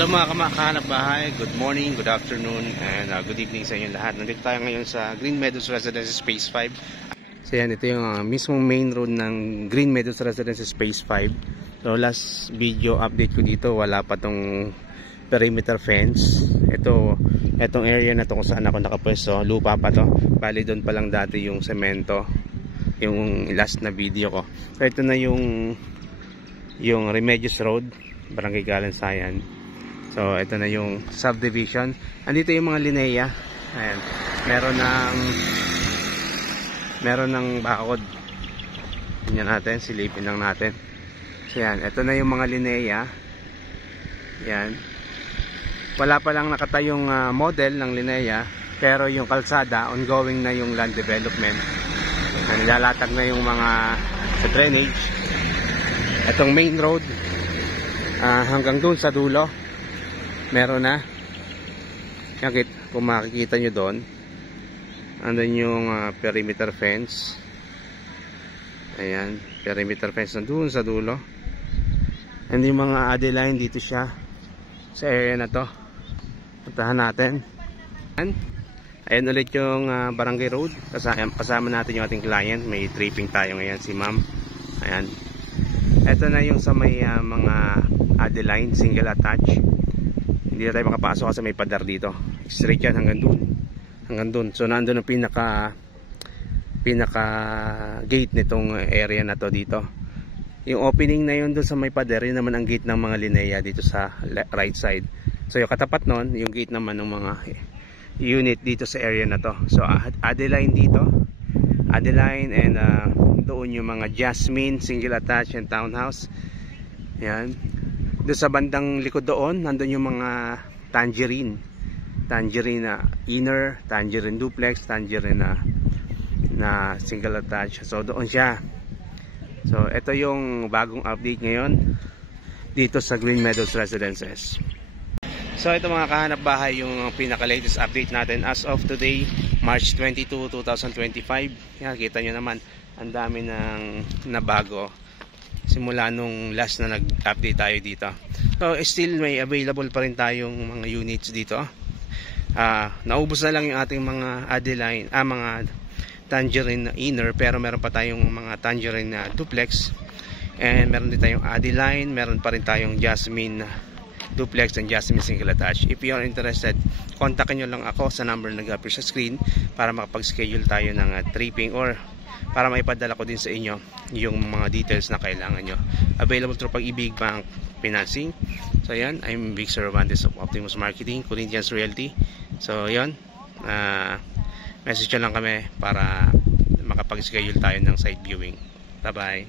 Hello mga kahanap bahay, good morning, good afternoon, and good evening sa inyo lahat. Nandito tayo ngayon sa Green Meadows Residences Phase 5. So yan, ito yung mismong main road ng Green Meadows Residences Phase 5. So last video update ko dito, wala pa tong perimeter fence. Itong area na to kung saan ako nakapwesto, lupa pa to. Bali doon pa lang dati yung semento, yung last na video ko. So ito na yung Remedios Road, Barangay Galansayan. So ito na yung subdivision. Andito yung mga lineya. Ayan. Meron ng bakod. Tingnan natin, silipin lang natin. So yan, ito na yung mga lineya. Yan. Wala pa lang nakatayong model ng lineya, pero yung kalsada, ongoing na yung land development. Nilalatag na yung mga sa drainage. Itong main road hanggang doon sa dulo meron na. Kung makikita nyo doon, andun yung perimeter fence. Ayan, perimeter fence nandun sa dulo. And yung mga Adeline, dito siya sa area na to. Puntahan natin. Ayan ulit yung barangay road. Kasama natin yung ating client. May tripping tayo ngayon, si ma'am. Ayan. Ito na yung sa may mga Adeline, single attach. Hindi na tayo makapasok kasi may padar dito. Straight yan hanggang dun. So nandun ang pinaka gate nitong area na to dito. Yung opening na yun dun sa may padar, yun naman ang gate ng mga lineya dito sa right side. So yung katapat nun, yung gate naman ng mga unit dito sa area na to. So Adeline dito, Adeline, and doon yung mga Jasmine, single attached, and townhouse. Yan. Doon sa bandang likod doon, nandun yung mga Tangerine na inner, Tangerine duplex, Tangerine na single attached. So doon siya. So ito yung bagong update ngayon dito sa Green Meadows Residences. So ito mga kahanap bahay, yung pinaka latest update natin as of today, March 22, 2025. Yan, kita nyo naman, ang dami ng nabago simula nung last na nag-update tayo dito. So still may available pa rin tayong mga units dito. Naubos na lang yung ating mga Adeline, mga Tangerine na inner, pero meron pa tayong mga Tangerine na duplex, and meron din tayong Adeline, meron pa rin tayong Jasmine duplex and Jasmine single attached. If you are interested, kontakin nyo lang ako sa number na nag-appear sa screen para makapag-schedule tayo ng tripping, or para maipadala ko din sa inyo yung mga details na kailangan nyo. Available through Pag-ibig Bank Financing. So yan, I'm Vic Cervantes of Optimus Marketing, Corinthians Realty. So yan, message lang kami para makapag-schedule tayo ng site viewing. Bye bye.